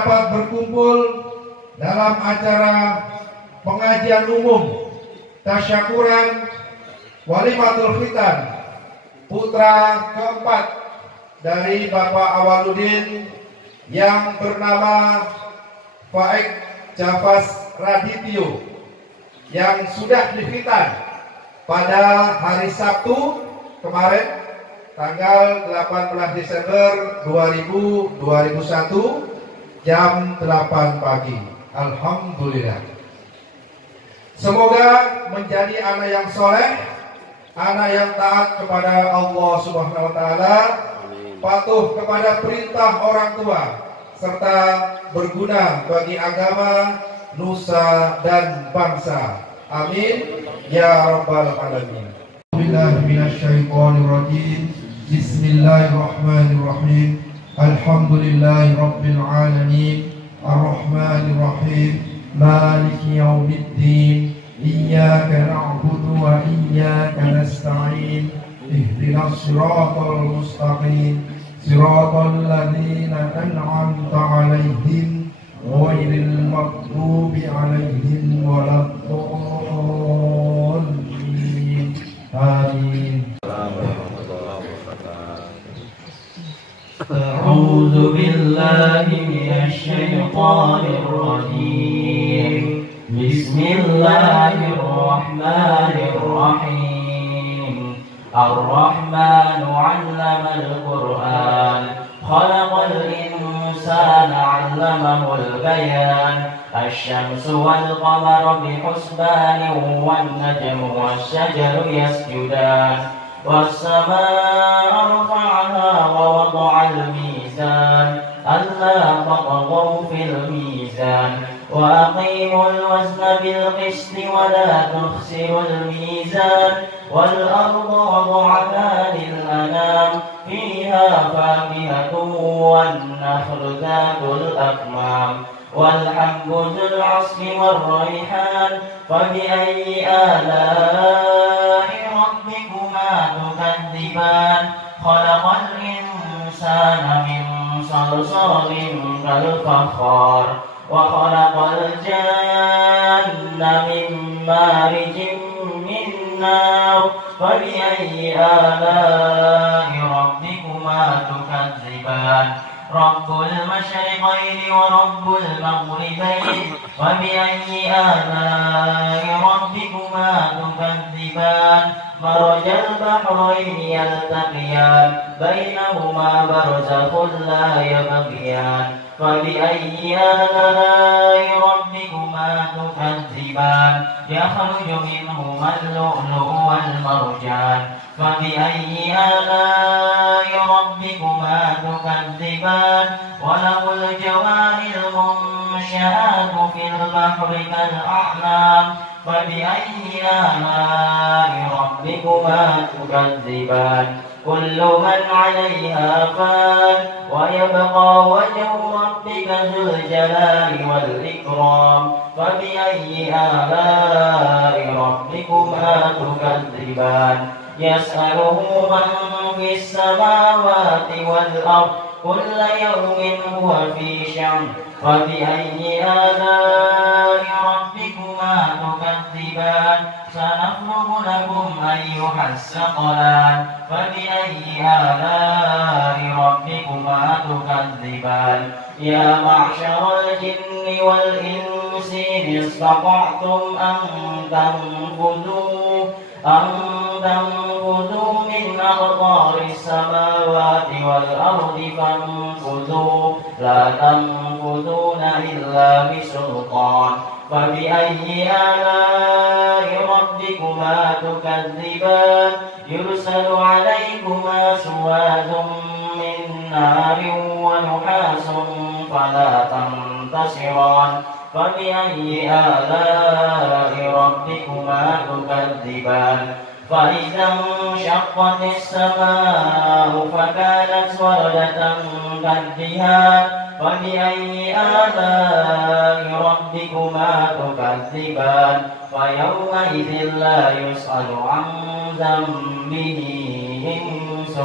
dapat berkumpul dalam acara pengajian umum tasyakuran Walimatul Khitan putra keempat dari Bapak Awaludin yang bernama Faik Jafas Radityo yang sudah dikhitan pada hari Sabtu kemarin tanggal 18 Desember 2021 jam 8 pagi. Alhamdulillah. Semoga menjadi anak yang soleh, anak yang taat kepada Allah Subhanahu wa taala, patuh kepada perintah orang tua, serta berguna bagi agama, nusa dan bangsa. Amin ya rabbal alamin. Bismillahirrahmanirrahim. Alhamdulillahi rabbil alamin. Ar-Rahmanirrahim. Maliki yaumiddin. Iyyaka na'budu wa iyyaka nasta'in. Ihdinas siratal mustaqim. Siratal ladzina an'amta 'alaihim ghairil maghdubi 'alaihim waladdallin. Amin. أعوذ بالله من الشيطان الرجيم. بسم الله الرحمن الرحيم. الرحمن علم القرآن خلق الإنسان علمه البيان. الشمس والقمر بحسبان والنجم والشجر يسجدان. والسماء رفعها ووضع الميزان ألا تطغوا في الميزان وأقيموا الوزن بالقسط ولا تخسروا الميزان. والأرض وضعها للأنام فيها فاكهة والنخل ذات الأكمام والحب ذو العصف والريحان. فبأي آلاء ربكما تكذبان. خلق الإنسان من صلصال كالفخار وخلق الجن من مارج من نار. فبأي آلاء ربكما تكذبان. رب المشرقين ورب المغربين. فبأي آلاء ربكما تكذبان. مرج البحرين يلتقيان بينهما برزخ لا يبغيان. فبأي آلاء ربكما تكذبان. يخرج منهما اللؤلؤ والمرجان. فبأي آلاء ربكما تكذبان. وله الجوار المنشآت في البحر كالأعلام. فبأي آلاء ربكما تكذبان. كل من عليها فان ويبقى وجه ربك ذو الجلال والإكرام. فبأي آلاء ربكما تكذبان. يسأله من في السماوات والأرض كل يوم هو في شأن. فبأي آلاء ربكما تكذبان. سنفرغ لكم أيها الثقلان. فبأي آلاء ربكما تكذبان. يا معشر الجن والإنس إن استطعتم أن تنفذوا من أقطار السماوات والأرض فانفذوا لا تنفذون إلا بسلطان. فبأي آلاء ربكما تكذبان. يرسل عليكما سواد من نار ونحاس فلا تنتصران. فبأي آلاء ربكما تكذبان. فإذا انشقت السماء فكانت وردة كالدهان. فبأي آلاء ربكما تكذبان. فيومئذ لا يسأل عن ذنبه إنس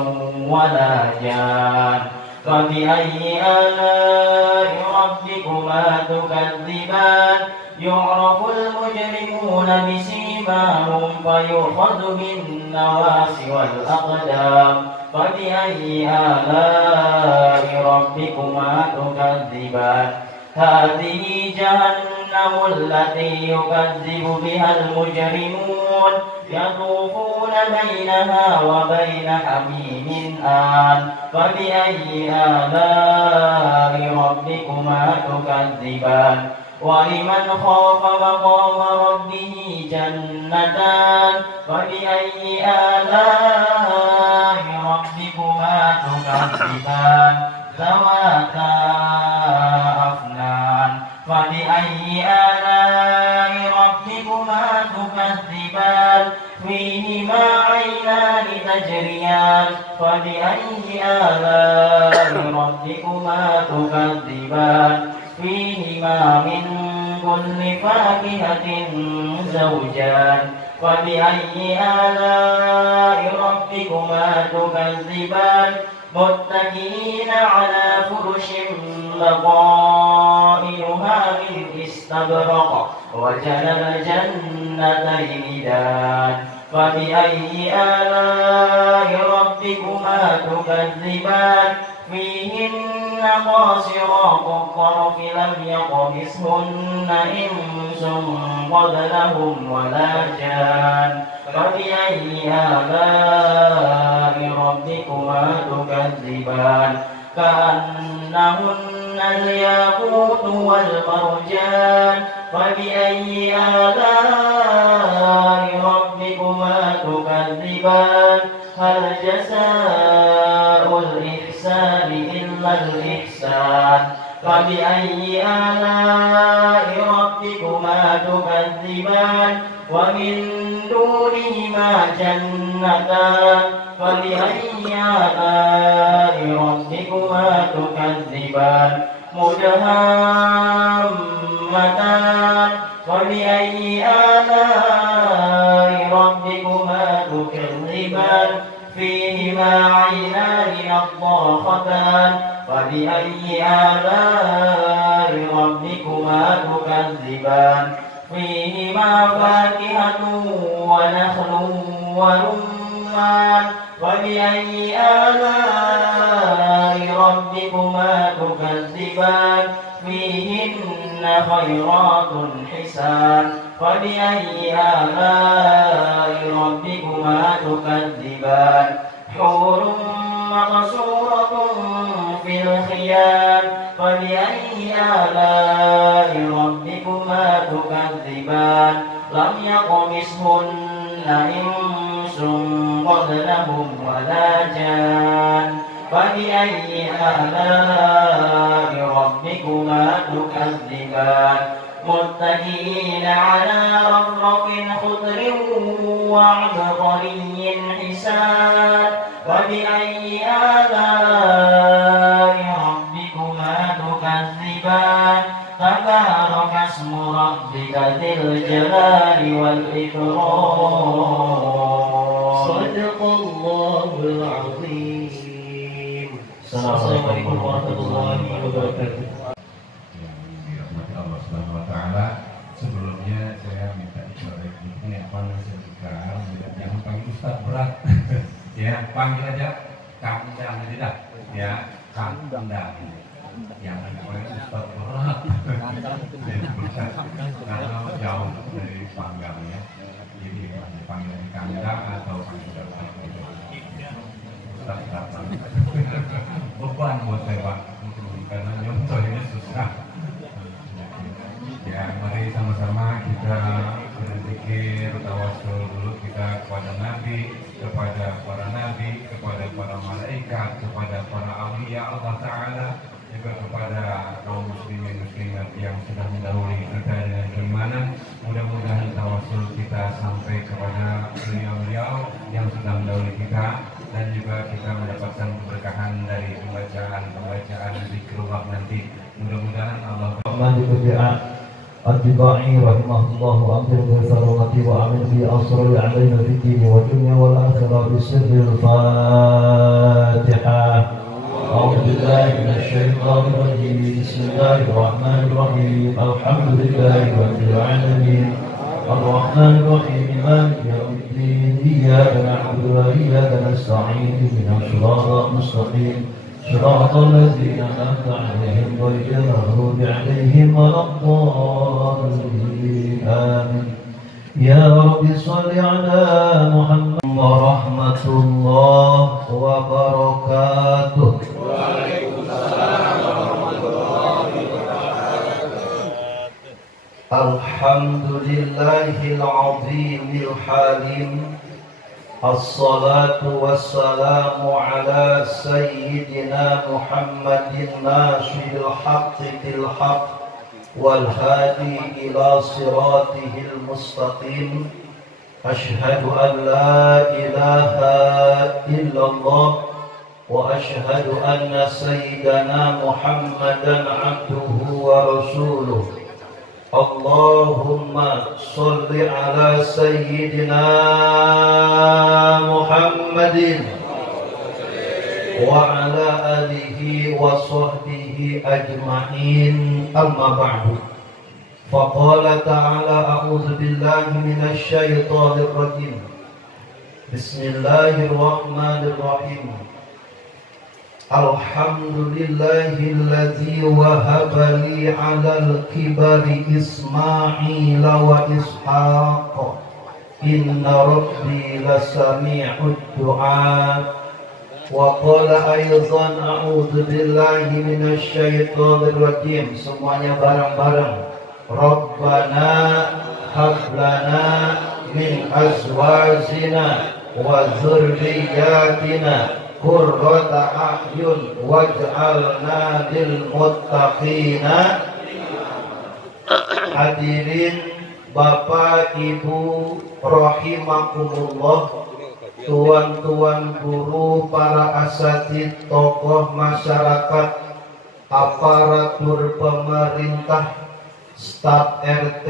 ولا جان. فبأي آلاء ربكما تكذبان يعرف المجرمون بسيماهم فيؤخذ بالنواصي والأقدام فبأي آلاء ربكما تكذبان هذه جهنم التي يكذب بها المجرمون يطوفون بينها وبين حميم آن فبأي آلاء ربكما تكذبان ولمن خاف مقام ربه جنتان فبأي آلاء ربكما تكذبان ذواتا أفنان فبأي آلاء ربكما تكذبان فيهما عينان تجريان فبأي آلاء ربكما تكذبان فيهما من كل فاكهة زوجان فبأي آلاء ربكما تكذبان متكئين على فرش بطائنها من استبرق وجنى الجنتين دان فبأي آلاء ربكما تكذبان فيهن قاصرات الطرف لم يطمثهن إنس قبلهم ولا جان فبأي آلاء ربكما تكذبان كأنهن الياقوت والمرجان فبأي آلاء ربكما تكذبان هل جزاء الإحسان إلا الإحسان فبأي آلاء ربكما تكذبان ومن دونهما جنتان فبأي آلاء ربكما تكذبان مدهامتان فبأي آلاء ربكما تكذبان فيهما عينان نضاختان فبأي آلاء ربكما تكذبان فيهما فاكهة ونخل ورمان فبأي آلاء ربكما تكذبان فيهن خيرات حسان فبأي آلاء ربكما تكذبان حور مقصورة في الخيام فبأي آلاء ربكما تكذبان لم يطمثهن إنس قبلهم ولا جان فبأي آلاء ربكما تكذبان متكئين على رفرف خضر وعبقري حسان فبأي آلاء ربكما تكذبان تبارك اسم ربك ذي الجلال والإكرام صدق الله العظيم. Assalamualaikum warahmatullahi wabarakatuh. Allah Subhanahu wa Ta'ala. Sebelumnya saya minta dicoret ini apa sertifikat jangan panggil Ustaz berat ya, panggil aja Kang Dang aja dah ya, Kang Dang yang panggil Ustaz berat karena jauh dari panggangnya, jadi panggil Kang Dang atau panggil Ustaz datang beban buat saya Pak, karena nyontohnya susah. Ya, mari sama-sama kita berzikir, tawasul dulu kita kepada Nabi, kepada para Nabi, kepada para malaikat, kepada para awliya Allah Ta'ala, juga kepada kaum muslimin muslimat yang sudah mendahului kita dengan keimanan. Mudah-mudahan tawasul kita sampai kepada beliau-beliau yang sudah mendahului kita, dan juga kita mendapatkan keberkahan dari pembacaan zikrullah nanti. Mudah-mudahan Allah الدباعي رحمه الله وأمطر بالثروة وأعمل بأسرار علينا في الدين والدنيا والآخرة بسر الفاتحة. أعوذ بالله من الشيطان الرجيم بسم الله الرحمن الرحيم الحمد لله رب العالمين الرحمن الرحيم مالك يوم الدين إياك نعبد وإياك نستعين اهدنا الصراط المستقيم صراط الذين أنعمت عليهم غير المغضوب عليهم ولا الضالين آمين يا رب صل على محمد ورحمة الله وبركاته. Waalaikumsalam warahmatullahi wabarakatuh. Alhamdulillahil azimil halim. الصلاة والسلام على سيدنا محمد ناشر الحق بالحق والهادي إلى صراطه المستقيم أشهد أن لا إله إلا الله وأشهد أن سيدنا محمدا عبده ورسوله اللهم صل على سيدنا محمد وعلى آله وصحبه أجمعين أما بعد فقال تعالى أعوذ بالله من الشيطان الرجيم بسم الله الرحمن الرحيم الحمد لله الذي وهب لي على الكبر إسماعيل وإسحاق إن ربي لسميع الدعاء وقال أيضا أعوذ بالله من الشيطان الرجيم semuanya bareng-bareng Rabbana hablana min azwajina wa dzurriyyatina qurrata a'yun waj'alna lil muttaqina. Hadirin Bapak Ibu rahimakumullah, tuan-tuan guru, para asatidz, tokoh masyarakat, aparatur pemerintah, staf RT,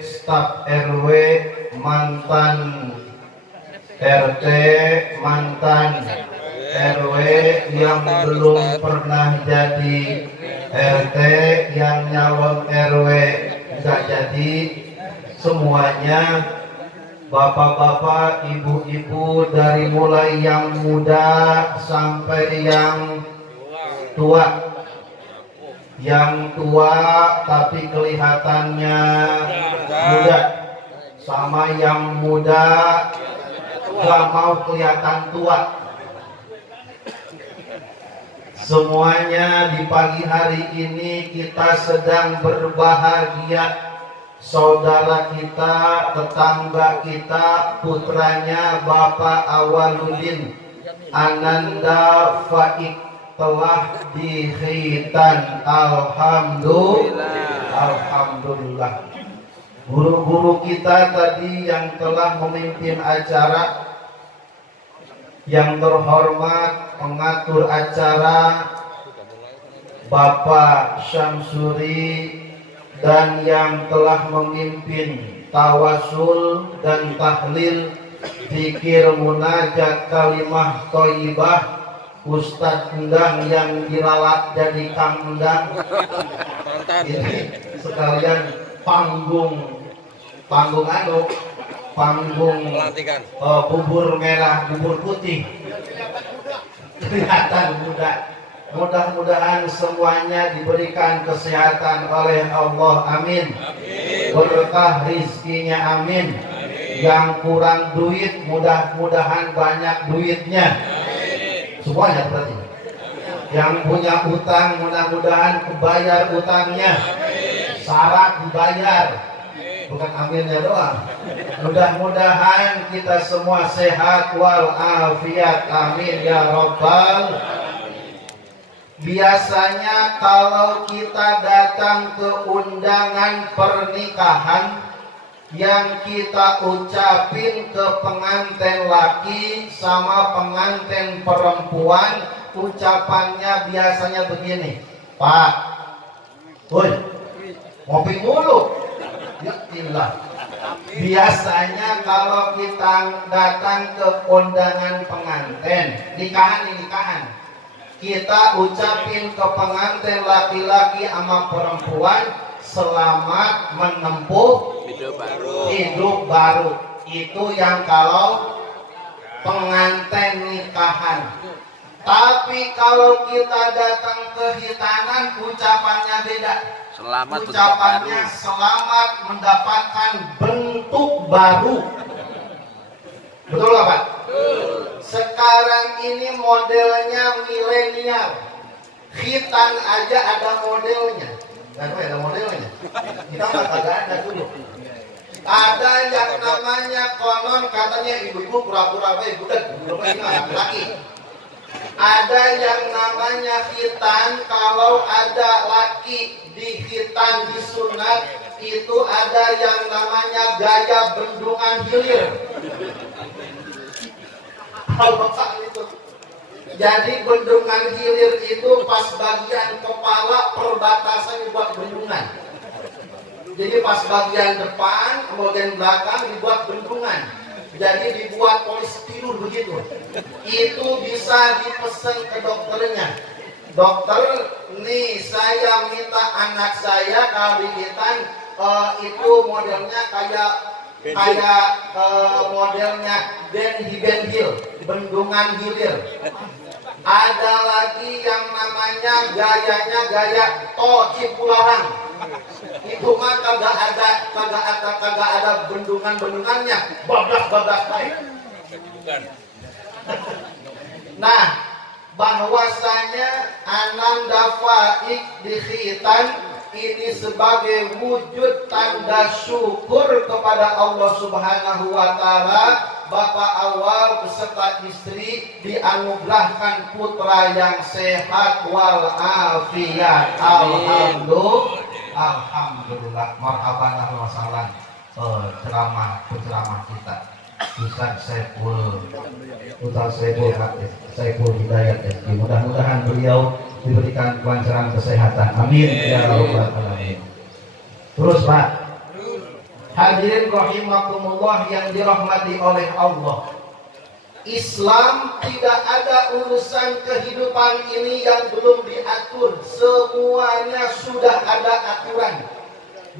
staf RW, mantan RT, mantan RW yang belum pernah jadi RT, yang nyalon RW nggak jadi, semuanya bapak-bapak, ibu-ibu, dari mulai yang muda sampai yang tua. Yang tua tapi kelihatannya muda, sama yang muda gak mau kelihatan tua. Semuanya di pagi hari ini kita sedang berbahagia. Saudara kita, tetangga kita, putranya Bapak Awaludin Ananda Faik telah dikhitan. Alhamdulillah. Guru-guru kita tadi yang telah memimpin acara, yang terhormat pengatur acara Bapak Syamsuri, dan yang telah memimpin tawasul dan tahlil, zikir, munajat, kalimah thayyibah, Ustadz Endang yang dilalak jadi Kang Endang. Ini sekalian panggung bubur merah, bubur putih, kelihatan muda. Mudah-mudahan semuanya diberikan kesehatan oleh Allah, amin. Berkah rizkinya, amin. Yang kurang duit, mudah-mudahan banyak duitnya. Semuanya berarti. Yang punya utang, mudah-mudahan kebayar utangnya. Syarat dibayar, bukan aminnya doang. Mudah-mudahan kita semua sehat walafiat, amin ya Rabbal. Biasanya kalau kita datang ke undangan pernikahan, yang kita ucapin ke pengantin laki sama pengantin perempuan, ucapannya biasanya begini, Pak, woi, ngopi mulu. Ya ilah. Biasanya kalau kita datang ke undangan pengantin, nikahan, kita ucapin ke pengantin laki-laki sama perempuan selamat menempuh hidup baru. Itu yang kalau pengantin nikahan. Tapi kalau kita datang ke hitanan, ucapannya beda. Ucapannya selamat mendapatkan bentuk baru. Betul nggak Pak? Sekarang ini modelnya milenial. Khitan aja ada modelnya. Ada modelnya. Kita nggak ada dulu. Ada yang namanya konon katanya ibu-ibu pura-pura baik, budak, laki. Ada yang namanya khitan, kalau ada laki di khitan disunat itu ada yang namanya gaya bendungan hilir. Itu. Jadi bendungan hilir itu pas bagian kepala perbatasan dibuat bendungan. Jadi pas bagian depan, bagian belakang dibuat bendungan. Jadi dibuat polistirul begitu. Itu bisa dipesan ke dokternya. Dokter, nih saya minta anak saya kawitan itu modelnya kayak modelnya Ben Hill, bendungan hilir. Ada lagi yang namanya gayanya gaya tol Cipularang. Itu mah kagak ada bendungannya, bablas baik. Nah, bahwasanya ananda faik di khitan ini sebagai wujud tanda syukur kepada Allah Subhanahu wa taala. Bapak awal beserta istri dianugerahkan putra yang sehat walafiat. Alhamdulillah. Marhaban ahlan wa sahlan. Penceramah kita Ustaz Saiful Hidayat SD. Mudah-mudahan beliau diberikan kelancaran kesehatan. Amin ya rabbal alamin. Terus Pak, hadirin rahimakumullah yang dirahmati oleh Allah. Islam tidak ada urusan kehidupan ini yang belum diatur. Semuanya sudah ada aturan.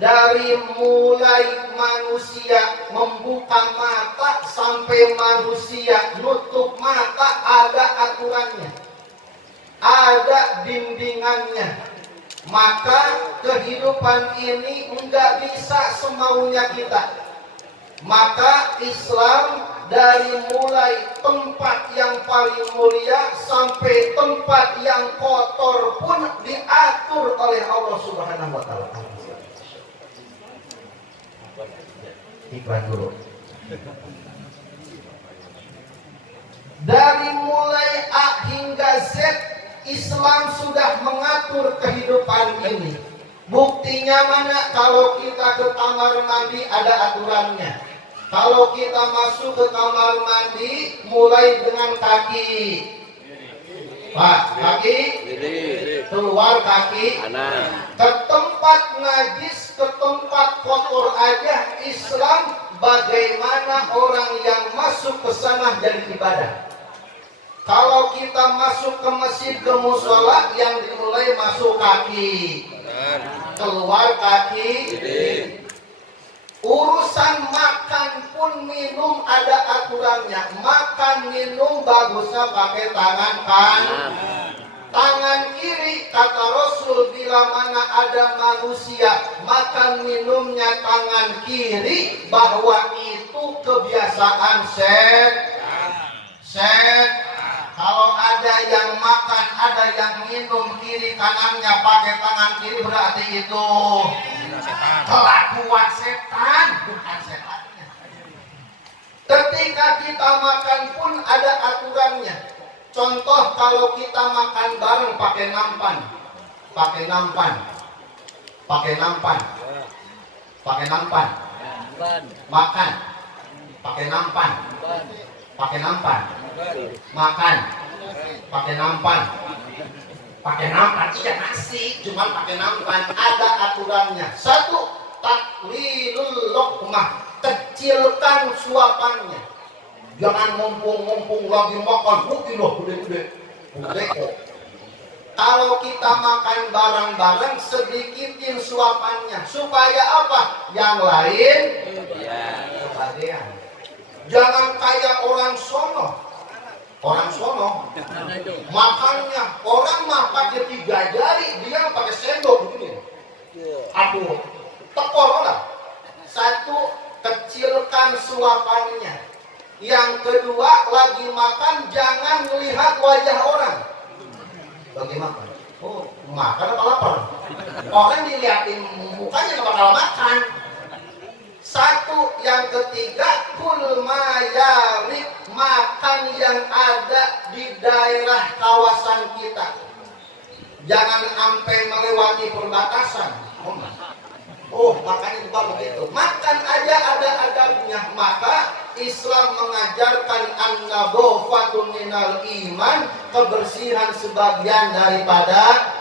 Dari mulai manusia membuka mata sampai manusia nutup mata ada aturannya. Ada bimbingannya. Maka kehidupan ini enggak bisa semaunya kita. Maka Islam dari mulai tempat yang paling mulia sampai tempat yang kotor pun diatur oleh Allah Subhanahu wa taala. Iklan dulu. Dari mulai A hingga Z Islam sudah mengatur kehidupan ini. Buktinya mana? Kalau kita ke kamar mandi ada aturannya. Kalau kita masuk ke kamar mandi mulai dengan kaki. Pak, kaki, keluar kaki. Ke tempat najis, ke tempat kotor aja Islam bagaimana orang yang masuk ke sana jadi ibadah. Kalau kita masuk ke masjid, ke musola, yang dimulai masuk kaki, keluar kaki. Urusan makan pun minum ada aturannya. Makan minum bagusnya pakai tangan kanan. Tangan kiri kata Rasul bila mana ada manusia makan minumnya tangan kiri, bahwa itu kebiasaan Kalau ada yang makan, ada yang minum kiri kanannya pakai tangan kiri, berarti itu kelakuan setan, bukan setannya. Ketika kita makan pun ada aturannya. Contoh kalau kita makan bareng pakai nampan, makan pakai nampan, makan pakai nampan, tidak nasi, cuma pakai nampan. Ada aturannya. Satu, taklilul luqmah, kecilkan suapannya. Jangan mumpung lagi makan, mungkin loh gede-gede. Kalau kita makan bareng-bareng, sedikitin suapannya. Supaya apa? Yang lain kebagian. Jangan kayak orang sono. Orang sono makannya, orang mah pakai 3 jari, dia pakai sendok begini. Aduh, tekor orang. Satu, kecilkan suapannya. Yang kedua, lagi makan jangan melihat wajah orang. Lagi makan. Oh, makan apa lapar? Orang dilihatin mukanya nggak bakal makan. Satu, yang ketiga, kul mayarib, makan yang ada di daerah kawasan kita. Jangan sampai melewati perbatasan. Oh, makanya juga begitu. Makan aja ada adabnya. Maka Islam mengajarkan an-nadhafatu minal iman, kebersihan sebagian daripada.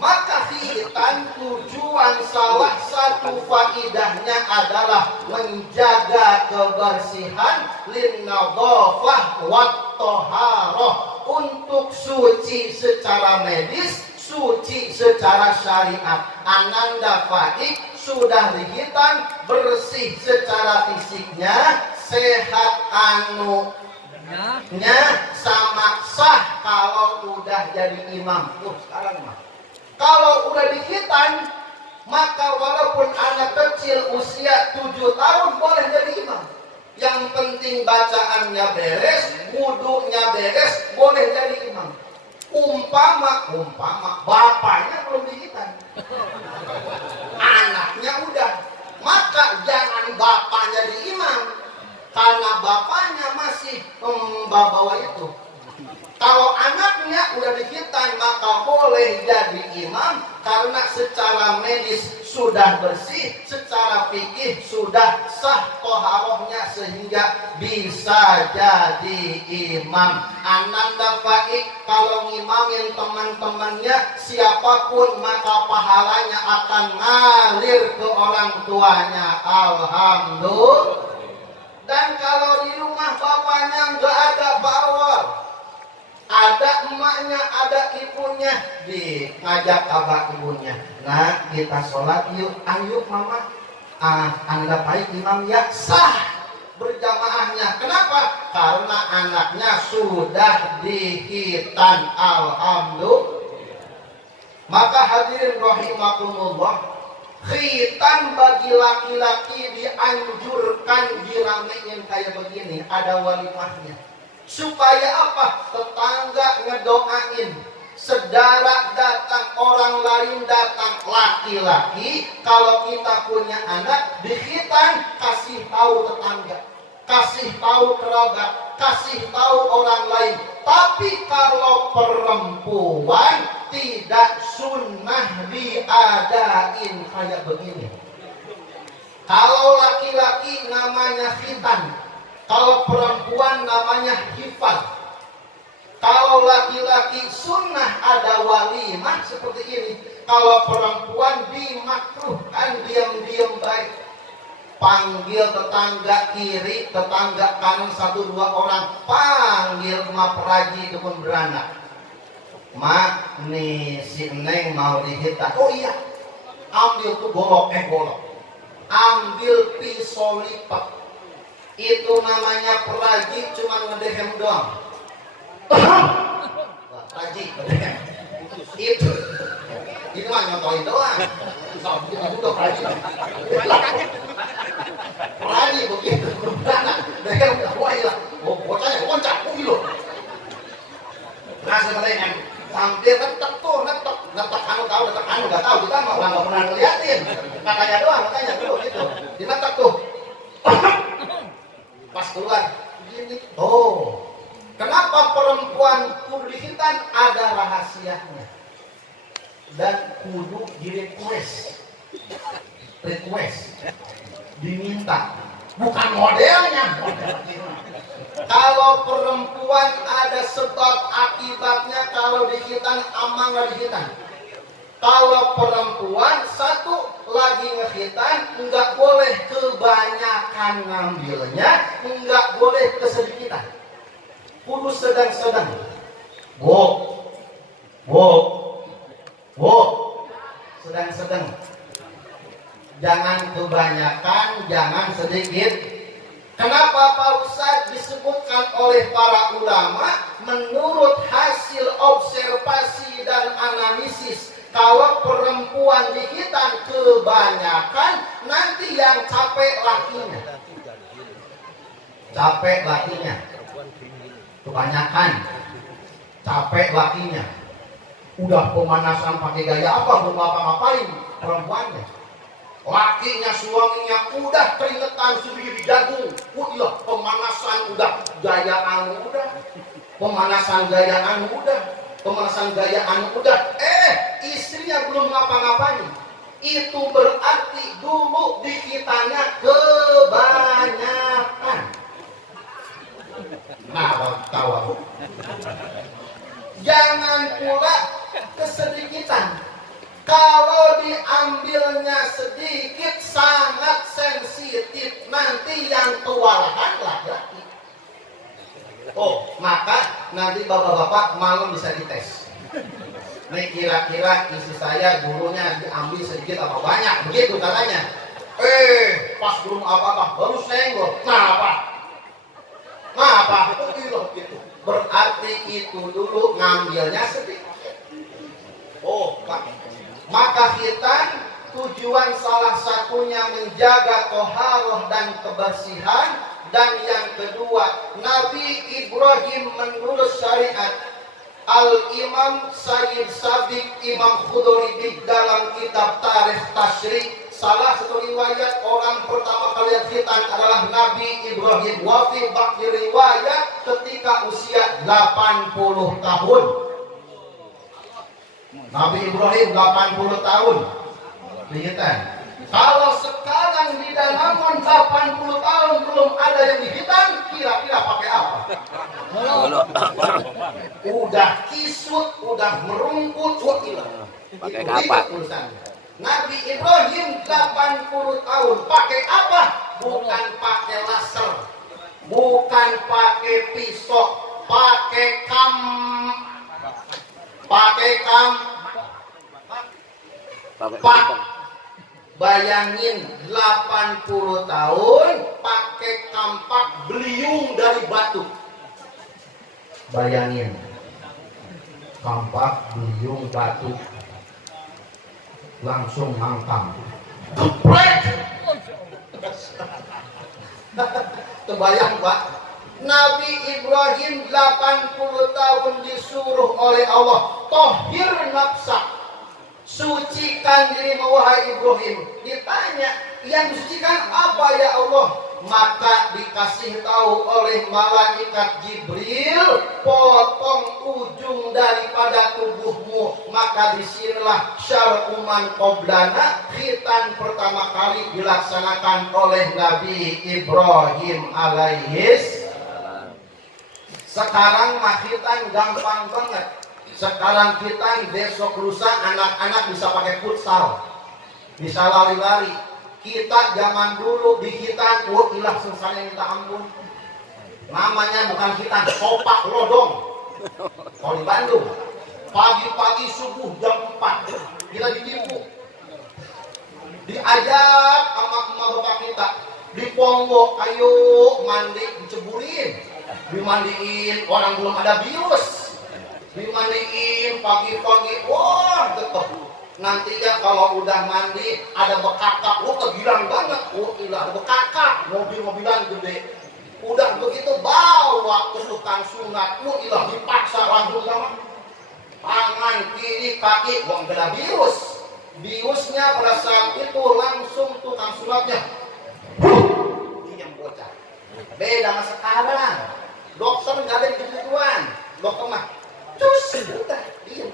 Maka khitan, tujuan salah satu faidahnya adalah menjaga kebersihan, linnadhafah wat thaharah, untuk suci secara medis, suci secara syariat. Ananda faid, sudah dihitan, bersih secara fisiknya, sehat anunya, sama sah kalau udah jadi imam. Sekarang mah kalau udah dihitan, maka walaupun anak kecil usia 7 tahun boleh jadi imam. Yang penting bacaannya beres, wudunya beres, boleh jadi imam. Umpama bapaknya belum dihitan, anaknya udah, maka jangan bapaknya jadi imam, karena bapaknya masih membawa itu. Kalau anaknya udah dihitan, maka boleh jadi imam, karena secara medis sudah bersih, secara fikih sudah sah toharohnya, sehingga bisa jadi imam. Ananda faid, kalau ngimamin teman-temannya siapapun, maka pahalanya akan ngalir ke orang tuanya. Alhamdulillah. Dan kalau di rumah bapaknya nggak ada bawal, ada emaknya, ada ibunya, ngajak abah ibunya. Nah, kita sholat yuk, ayo mama. Anda baik imam ya, sah berjamaahnya. Kenapa? Karena anaknya sudah dihitan. Alhamdulillah. Maka hadirin rahimakumullah, khitan bagi laki-laki dianjurkan diramein kayak begini, ada walimahnya. Supaya apa? Tetangga ngedoain, saudara datang, orang lain datang, laki-laki. Kalau kita punya anak dikhitan, kasih tahu tetangga, kasih tahu kerabat, kasih tahu orang lain. Tapi kalau perempuan tidak sunnah diadain kayak begini. Kalau laki-laki namanya khitan, kalau perempuan namanya hifal. Kalau laki-laki sunnah ada walimah seperti ini. Kalau perempuan dimakruhkan diam-diam baik. Panggil tetangga kiri, tetangga kanan 1-2 orang. Panggil emak peraji dukun beranak. Mak, nih si Neng mau dihitan. Oh iya, ambil tuh golok. Ambil pisau lipat. Itu namanya peraji, cuma ngedehem doang. Peraji, ngedehem. Itu mah nyotoin doang. Itu peraji. Peraji begitu, beranak. Dehem udah wailah. Bocahnya koncak, gitu. Nah sebenarnya sambil netek anu tahu, nggak tahu, kita mah nggak pernah ngeliatin. Katanya doang, makanya gitu. Dinetek tuh. Pas keluar gini, oh, kenapa perempuan kudu dihitan? Ada rahasianya. Dan kudu di-request, diminta, bukan modelnya. Kalau perempuan ada sebab akibatnya, kalau dihitan aman nggak dihitan. Kalau perempuan satu lagi ngehitan, nggak boleh kebanyakan ngambilnya, nggak boleh kesedikitan. Kudu sedang-sedang. Sedang-sedang. Jangan kebanyakan, jangan sedikit. Kenapa Pak Ustadz disebutkan oleh para ulama? Menurut hasil observasi dan analisis, kalau perempuan dihitan kebanyakan, nanti yang capek lakinya. Kebanyakan. Capek lakinya. Udah pemanasan pakai gaya apa, belum apa-ngapain perempuannya. Lakinya, suaminya udah keringetan sedikit jagung. Udah pemanasan udah, gayaan udah. Pemanasan gayaan udah. Istrinya belum ngapa-ngapain. Itu berarti dulu dikitanya kebanyakan. Nah, tahu. Jangan pula kesedikitan. Kalau diambilnya sedikit sangat sensitif, nanti yang kewalahan laki-laki. Maka nanti bapak-bapak malam bisa dites. Nih kira-kira isi saya dulunya diambil sedikit apa banyak, begitu katanya. Pas belum apa-apa baru senggol. Ngapa? Gitu. Berarti itu dulu ngambilnya sedikit. Maka khitan tujuan salah satunya menjaga toharoh dan kebersihan, dan yang kedua Nabi Ibrahim menurut syariat. Al-Imam Sayyid Sabiq Imam Khuduri dalam kitab Tarikh Tasyrik, salah satu riwayat orang pertama kali khitan adalah Nabi Ibrahim. Wafi baki riwayat ketika usia 80 tahun. Nabi Ibrahim 80 tahun dihitan. Kalau sekarang di Danamon 80 tahun belum ada yang dihitan, kira-kira pakai apa? Udah kisut, udah merungkut, pakai apa? Nabi Ibrahim 80 tahun pakai apa? Bukan pakai laser, bukan pakai pisau, pakai kam. Bayangin 80 tahun pakai kampak beliung dari batu. Bayangin kampak beliung batu langsung ngangkang. Kebayang Pak, Nabi Ibrahim 80 tahun disuruh oleh Allah, tohir nafsak, sucikan dirimu wahai Ibrahim. Ditanya, yang disucikan apa ya Allah? Maka dikasih tahu oleh malaikat Jibril, potong ujung daripada tubuhmu. Maka disinilah syar'uman qoblana, khitan pertama kali dilaksanakan oleh Nabi Ibrahim alaihis. Sekarang mah khitan gampang banget. Sekarang khitan besok lusa anak-anak bisa pakai futsal, bisa lari-lari. Kita zaman dulu di khitan, ilah susahnya minta ampun. Namanya bukan khitan, sopak lodong. Kalau di Bandung, pagi-pagi subuh jam 4 kita ditipu. Diajak sama emak bapak kita, di Ponggok, ayo mandi, diceburin, dimandiin, orang belum ada bius, dimandiin pagi-pagi, wah tetep. Nantinya kalau udah mandi ada bekakak, kegilaan banget, ilah ada bekakak, mobil-mobilan gede. Udah begitu bawa ke tukang sunat, ilah dipaksa langsung sama tangan kiri kaki, nggak ada bius. Biusnya pada saat itu langsung tukang sunatnya, diam bocah. Beda sama sekarang, dokter nggak ada kebutuhan, dokter mah, cus, udah diam.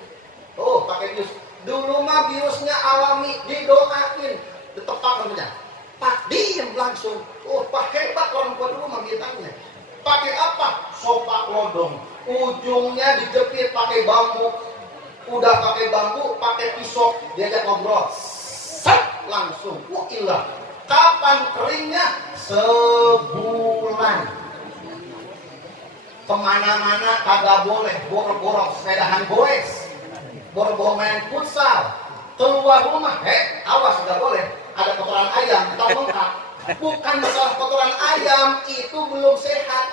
Pakai bius. Dulu mah biusnya alami, didoain, ditepak namanya. Pak, diem langsung. Pak hebat orang tua dulu mah ditanya. Pakai apa? Sopak lodong. Ujungnya dijepit pakai bambu. Udah pakai bambu, pakai pisau, diajak ngobrol. Set, langsung. Ilah. Kapan keringnya? Sebulan. Kemana-mana kagak boleh borok-borok sepedahan goes. boro-boro main futsal, keluar rumah, awas nggak boleh, ada kotoran ayam, kita bengkak. Bukan masalah kotoran ayam, itu belum sehat.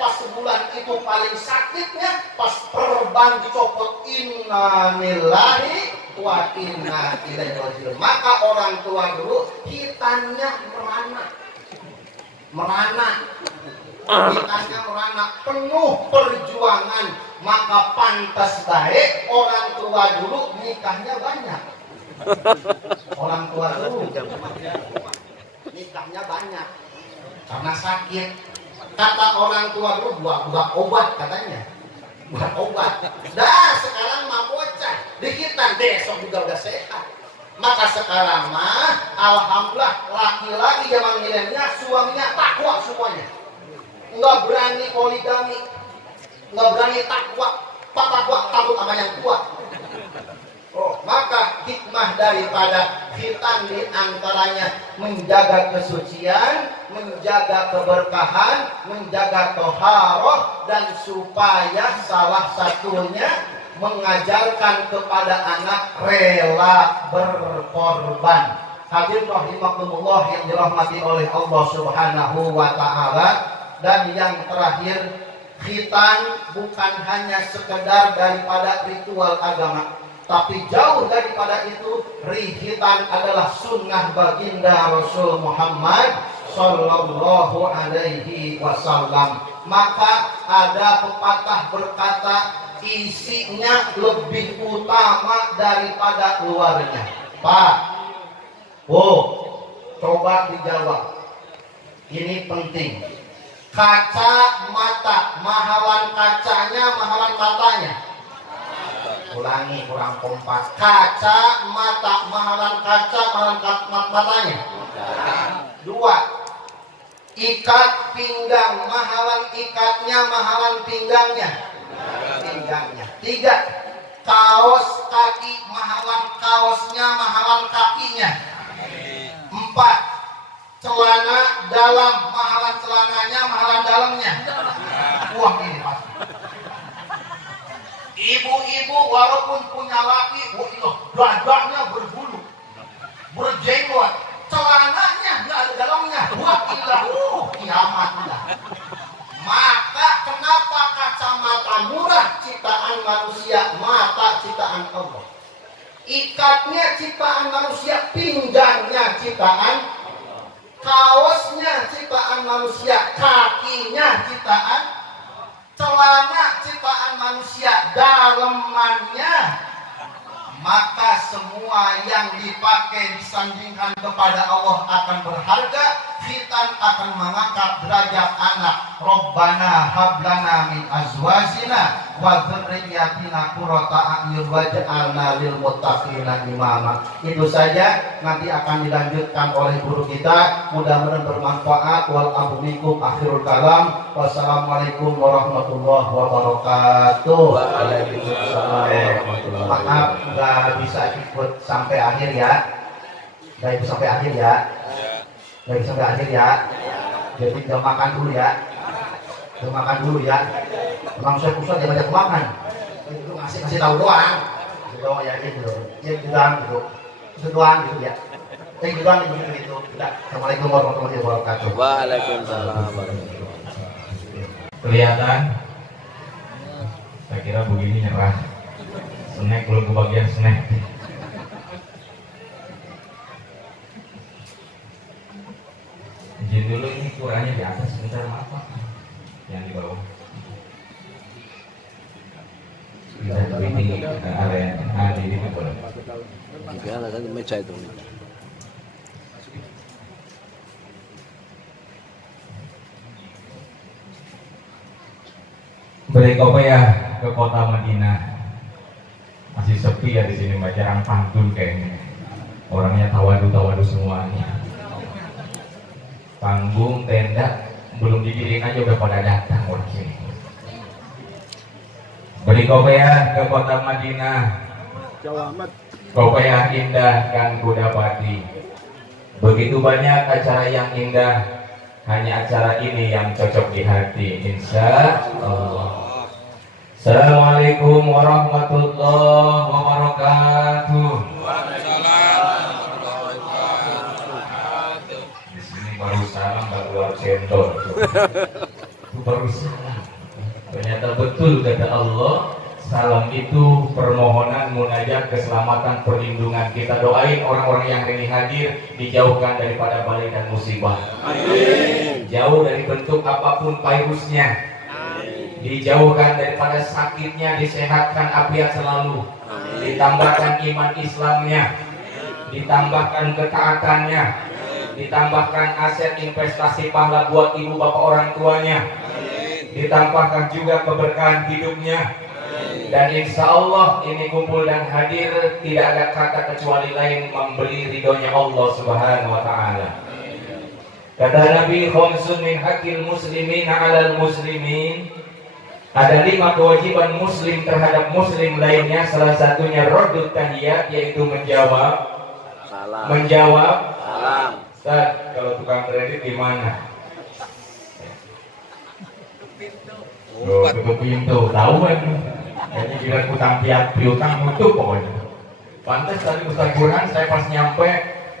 Pas sebulan itu paling sakitnya pas perban dicopot, innalillahi wa inna ilaihi raji'un. Maka orang tua dulu hitannya merana, hitannya merana, penuh perjuangan. Maka pantas baik orang tua dulu nikahnya banyak. Orang tua dulu nikahnya banyak karena sakit. Kata orang tua dulu buat obat katanya, buat obat. Dah sekarang mah bocah dihitan, besok juga udah sehat. Maka sekarang mah alhamdulillah laki-laki zaman milenial suaminya takwa semuanya, nggak berani poligami, nggak berani takwa takut sama yang kuat. Maka hikmah daripada khitan diantaranya menjaga kesucian, menjaga keberkahan, menjaga toharoh, dan supaya salah satunya mengajarkan kepada anak rela berkorban. Hadirin rahimakumullah yang dirahmati oleh Allah Subhanahu wa Ta'ala. Dan yang terakhir, khitan bukan hanya sekedar daripada ritual agama, tapi jauh daripada itu, khitan adalah sunnah baginda Rasul Muhammad Sallallahu Alaihi Wasallam. Maka ada pepatah berkata, isinya lebih utama daripada luarnya. Pak, coba dijawab. Ini penting. Kaca mata, mahalan kacanya, mahalan matanya. Ulangi, kurang kompak. Kaca mata, mahalan kaca, mahalan matanya. 2. Ikat pinggang, mahalan ikatnya, mahalan pinggangnya. 3. Kaos kaki, mahalan kaosnya, mahalan kakinya. 4. Celana dalam, mahalan celananya, mahalan dalamnya. Wah, ini pasti. Ibu-ibu walaupun punya laki, dadanya berbulu, berjenggot, celananya nggak ada dalamnya. Wah, kiamat udah. Maka kenapa kacamata murah ciptaan manusia, mata ciptaan Allah? Ikatnya ciptaan manusia, pinggangnya ciptaan, kaosnya ciptaan manusia, kakinya ciptaan, celana ciptaan manusia, dalemannya. Maka semua yang dipakai disandingkan kepada Allah akan berharga. Khitan akan mengangkat derajat anak. Rabbana hablana min azwajina wa dzurriyyatina qurrata a'yun waj'alna lil muttaqina imama. Itu saja, nanti akan dilanjutkan oleh guru kita. Mudah-mudahan bermanfaat. Wal amru minkum akhirul kalam. Wassalamualaikum warahmatullahi wabarakatuh. Waalaikumsalam. Maaf nggak bisa ikut sampai akhir ya. Nggak ikut sampai akhir ya. Nggak bisa sampai akhir ya. Jadi jangan makan dulu ya. Jangan makan dulu ya. Emang saya pusat jangan banyak makan. Itu kasih tahu doang. Itu doang ya gitu. Ya gitu doang gitu. Itu doang gitu ya. Gitu doang gitu. Assalamualaikum warahmatullahi wabarakatuh. Waalaikumsalam. Kelihatan, saya kira begini nyerah. Snack belum kebagian snack. Izin dulu, ini kurangnya di atas sebentar, maaf Pak. Yang di bawah. Bisa meeting area ini boleh. Gimana kan meja itu? Balik ya ke kota Madinah. Masih sepi ya di sini, Mbak, jarang pantun kayaknya. Orangnya tawadu semuanya. Panggung, tenda belum didiriin aja udah pada datang orang sini. Balik ya ke kota Madinah. Kopaya indah kan kudapati. Begitu banyak acara yang indah, hanya acara ini yang cocok di hati. Insya Allah. Assalamualaikum warahmatullahi wabarakatuh. Di sini baru salam, nggak keluar cendol. Itu baru salam. Ternyata betul kata Allah, salam itu permohonan, munajat, keselamatan, perlindungan. Kita doain orang-orang yang ini hadir dijauhkan daripada balai dan musibah. Amin. Jauh dari bentuk apapun virusnya. Dijauhkan daripada sakitnya, disehatkan afiat selalu. Ditambahkan iman Islamnya, ditambahkan ketaatannya, ditambahkan aset investasi pahala buat ibu bapak orang tuanya, ditambahkan juga keberkahan hidupnya. Dan insya Allah ini kumpul dan hadir tidak ada kata kecuali lain membeli ridhonya Allah Subhanahu wa Ta'ala. Kata Nabi, khamsun min haqqil muslimin 'alal muslimin. Ada 5 kewajiban muslim terhadap muslim lainnya, salah satunya raddut tahiyat, yaitu menjawab salam. Menjawab salam. Ustaz, kalau tukang kredit gimana? Tutup pintu, tahu kan? Kayaknya kira utang piutang nutup pokoknya. Pantes tadi Ustaz Burhan saya pas nyampe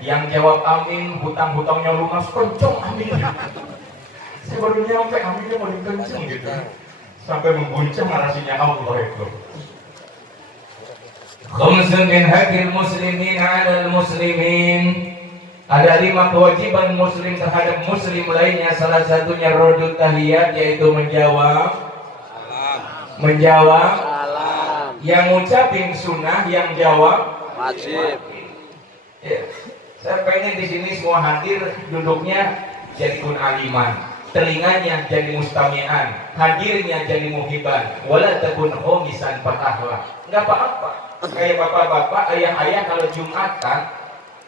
yang jawab amin, hutang-hutangnya lunas, kenceng amin. Saya baru nyampe aminnya paling kenceng gitu. Sampai mengguncang narasinya Allah itu. Khamsun min haqqil muslimin 'alal muslimin. Ada 5 kewajiban muslim terhadap muslim lainnya, salah satunya raddut tahiyat, yaitu menjawab salam. Menjawab salam. Yang ngucapin sunnah, yang jawab wajib. Ya. Saya pengen di sini semua hadir, duduknya jadi kun aliman, telinganya jadi mustami'an, hadirnya jadi muhiban, wala takun khomisan patahlah. Enggak apa-apa. Kayak bapak-bapak, ayah-ayah kalau Jumatan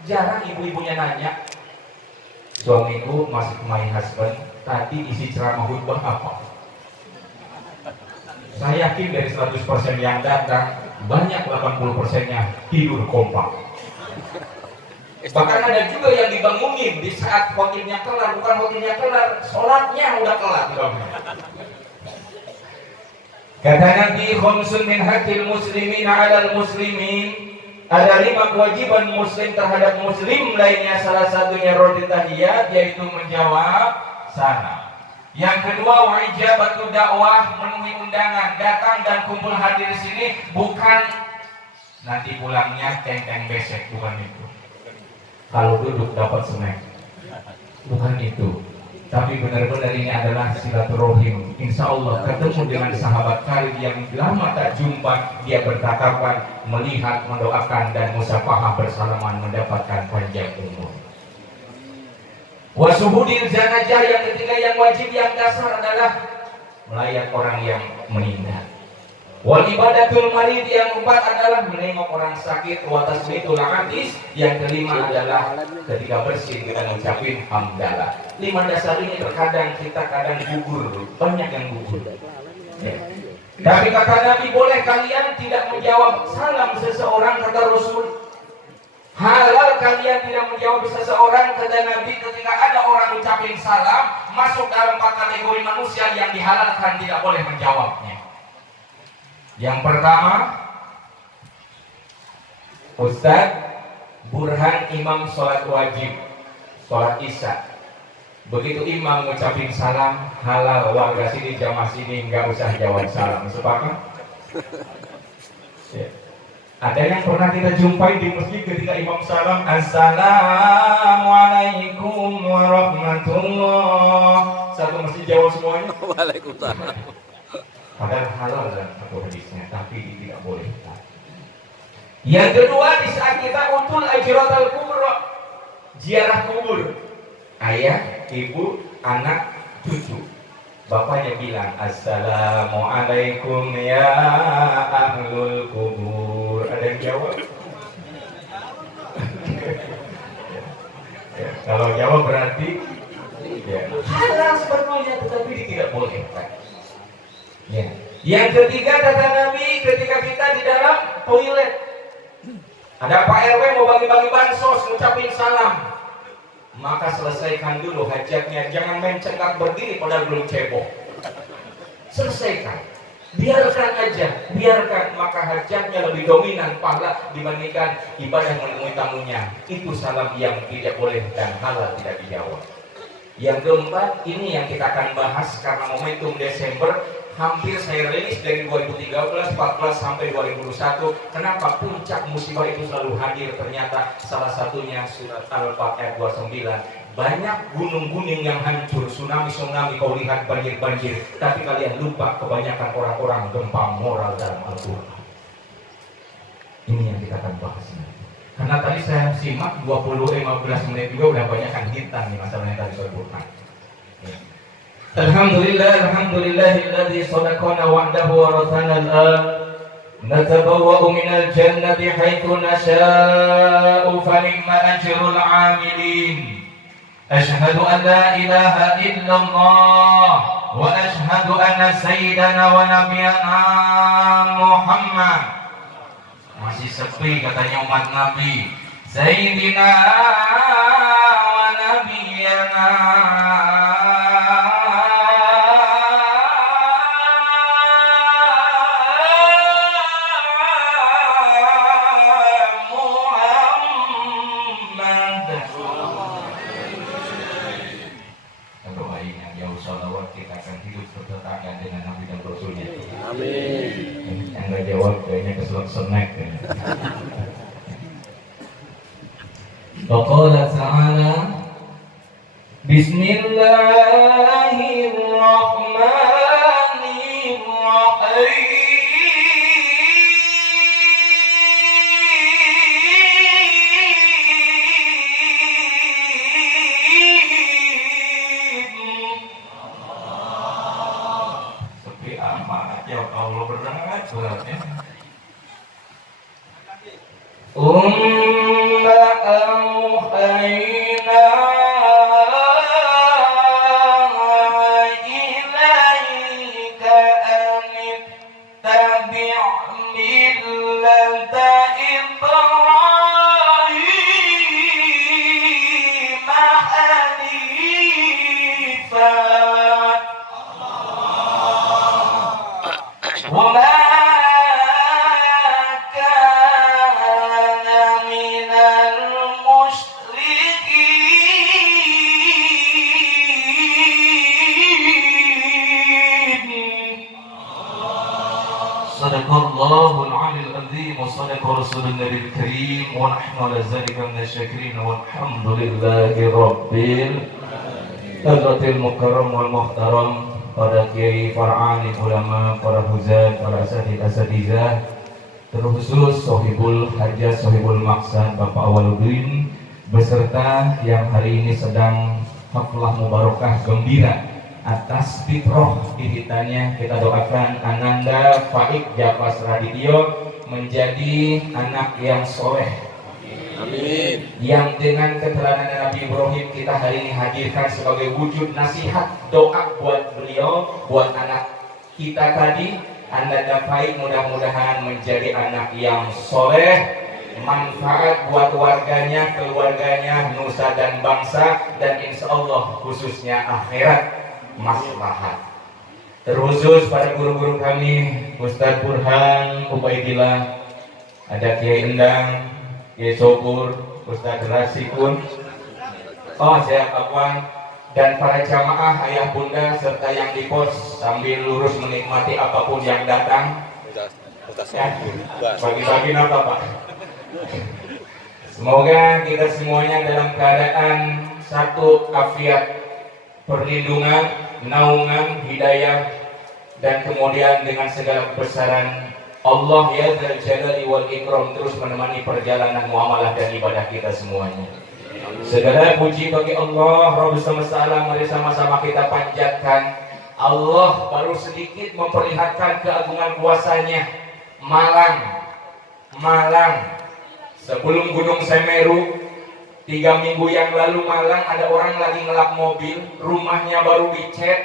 jarang ibu-ibunya nanya, suamiku masih my husband, tadi isi ceramah khutbah apa? Saya yakin dari 100% yang datang, banyak 80%-nya tidur kompak. Bahkan ada juga yang dibangunin di saat khotibnya kelar, bukan khotibnya kelar, sholatnya udah kelar. Kata Nabi, khamsun min haqqil muslimin 'alal muslimin. Ada 5 kewajiban muslim terhadap muslim lainnya, salah satunya raddut tahiyat, yaitu menjawab salam. Yang kedua, wa ijabatu dakwah, memenuhi undangan, datang dan kumpul hadir di sini, bukan nanti pulangnya teng-teng besek, bukan itu. Kalau duduk dapat snack, bukan itu. Tapi benar-benar ini adalah silaturahim. Insya Allah ketemu dengan sahabat karib yang lama tak jumpa, dia bertatapan, melihat, mendoakan, dan musafahah bersalaman, mendapatkan panjang umur. Wasuhudil janajah, yang ketiga yang wajib, yang dasar adalah melayat orang yang meninggal. Wal ibadatul marid, yang 4 adalah menengok orang sakit. Wa tasmitul hadis, yang kelima adalah ketika bersih kita mengucapin hamdalah. 5 dasar ini terkadang kita kadang gugur, banyak yang gugur. Ya. Tapi kata Nabi, boleh kalian tidak menjawab salam seseorang, kata Rasul. Halal kalian tidak menjawab seseorang, kata Nabi, ketika ada orang ucapin salam, masuk dalam 4 kategori manusia yang dihalalkan tidak boleh menjawabnya. Yang pertama, Ustadz Burhan imam sholat wajib, sholat isya. Begitu imam ngucapin salam, halal, warga sini jamaah sini nggak usah jawab salam. Sepakat? Ya. Ada yang pernah kita jumpai di masjid ketika imam salam, Assalamualaikum warahmatullah. Satu masjid jawab semuanya. Waalaikumsalam. Padahal halal dalam satu hadisnya, tapi tidak boleh. Yang kedua, di saat kita utul ajratul kubur, ziarah kubur, ayah, ibu, anak, cucu, bapaknya bilang, Assalamualaikum ya ahlul kubur. Ada yang jawab? Ya, kalau jawab berarti ya, halal sebenarnya, tetapi tidak boleh. Ya. Yang ketiga, kata Nabi, ketika kita di dalam toilet, ada Pak RW mau bagi-bagi bansos, ngucapin salam, maka selesaikan dulu hajatnya. Jangan main cengkak berdiri padahal belum cebok. Selesaikan. Biarkan aja, biarkan, maka hajatnya lebih dominan pahala dibandingkan ibadah menemui tamunya. Itu salam yang tidak boleh dan halal tidak dijawab. Yang keempat, ini yang kita akan bahas karena momentum Desember hampir saya rilis dari 2013, 14 sampai 2021. Kenapa puncak musibah itu selalu hadir? Ternyata salah satunya surat Al-Fatihah ayat 29. Banyak gunung-gunung yang hancur, tsunami-tsunami kau lihat, banjir-banjir, tapi kalian lupa kebanyakan orang-orang gempa moral dalam Al-Quran. Ini yang kita akan bahas nanti. Karena tadi saya simak 20-15 menit juga udah banyak kan hitam nih masalahnya tadi soal Quran. Alhamdulillah, alhamdulillahilladzi sadaqana wa'dahu wa rathana al-an. Natabawwa'u minal jannati haitsu nasha'u fa ni'ma ajrul 'amilin. Ashhadu an la ilaha illallah wa ashhadu anna sayyidana wa nabiyyana Muhammad. Masih sepi katanya umat Nabi. Sayyidina wa nabiyyana snack. Waqala ta'ala Bismillahirrahmanirrahim. Sepi amat ya Allah, berat suratnya. Umma awhayna ilaika anittabi' millata Ibrahim hanifa wa ma Sadaqallahul 'aliyyul 'azim wa sadaqa rasulun nabiyil karim wa nahnu 'ala dzalika minasyakirin walhamdulillahi rabbil alamin. Mukarram wal muhtaram, para kiai, para alim ulama, para huzat, para asatidz, terkhusus Sohibul Hajat, Sohibul Maksad Bapak Awaludin beserta yang hari ini sedang haflah mubarakah gembira atas fitrah didikannya. Kita doakan Ananda Faik Japas Radityo menjadi anak yang soleh. Amin. Yang dengan keteladanan Nabi Ibrahim kita hari ini hadirkan sebagai wujud nasihat doa buat beliau, buat anak kita tadi. Ananda Faik mudah-mudahan menjadi anak yang soleh, manfaat buat warganya, keluarganya, nusa dan bangsa, dan insya Allah khususnya akhirat maslahat. Terkhusus pada guru-guru kami, Ustadz Burhan Ubaidillah, ada Kiai Endang, Kiai Sopur, Ustadz Rasikun, saya kawan, dan para jamaah, ayah bunda, serta yang di pos sambil lurus menikmati apapun yang datang. Bagi-bagi apa Pak? Semoga kita semuanya dalam keadaan satu afiat, perlindungan, naungan, hidayah, dan kemudian dengan segala kebesaran Allah ya Dzal Jalali wal Ikram terus menemani perjalanan muamalah dan ibadah kita semuanya. Segala puji bagi Allah Rabb semesta alam, mari sama-sama kita panjatkan. Allah baru sedikit memperlihatkan keagungan kuasanya. Malang sebelum Gunung Semeru 3 minggu yang lalu Malang ada orang lagi ngelap mobil, rumahnya baru dicat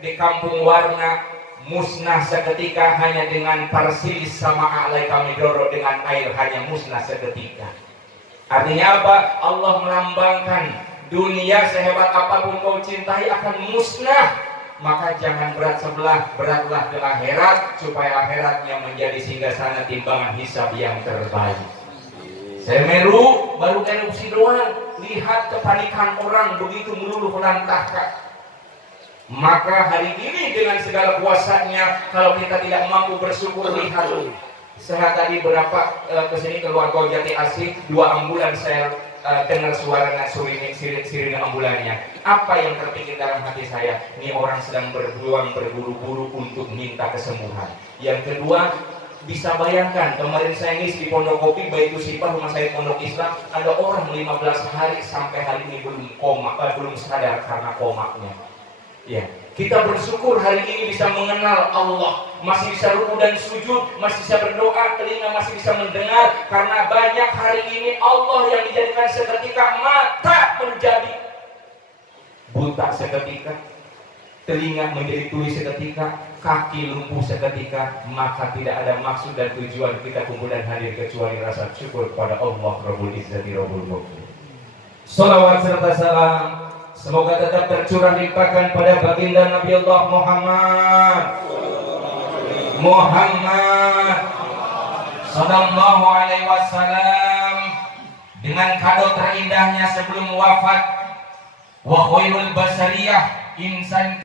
di Kampung Warna, musnah seketika hanya dengan tarsilis sama alaika midoro, dengan air hanya musnah seketika. Artinya apa? Allah melambangkan dunia sehebat apapun kau cintai akan musnah maka jangan berat sebelah, beratlah ke akhirat supaya akhiratnya menjadi singgasana timbangan hisab yang terbaik. Semeru baru erupsi doang, lihat kepanikan orang begitu meluluh lantahkan. Maka hari ini dengan segala kuasanya, kalau kita tidak mampu bersyukur, lihat saya tadi berapa kesini keluar tol Jati Asih, 2 ambulan saya dengar suara sirine ambulannya. Apa yang terpikir dalam hati saya? Ini orang sedang berjuang berburu-buru untuk minta kesembuhan. Yang kedua, bisa bayangkan kemarin saya ngisi di Pondok Kopi Baitu Sifah Rumah Sakit Pondok Islam, ada orang 15 hari sampai hari ini belum sadar karena komanya. Ya, kita bersyukur hari ini bisa mengenal Allah, masih bisa ruku dan sujud, masih bisa berdoa, telinga masih bisa mendengar, karena banyak hari ini Allah yang dijadikan seketika mata menjadi buta seketika, telinga menjadi tuli seketika, kaki lumpuh seketika. Maka tidak ada maksud dan tujuan kita kumpul dan hadir kecuali rasa syukur kepada Allah Rabbul Izzati Rabbul Mulk. Salawat serta salam semoga tetap tercurah limpahkan pada baginda Nabi Allah Muhammad sallallahu alaihi wasallam, dengan kado terindahnya sebelum wafat, wa khairul basariyah insan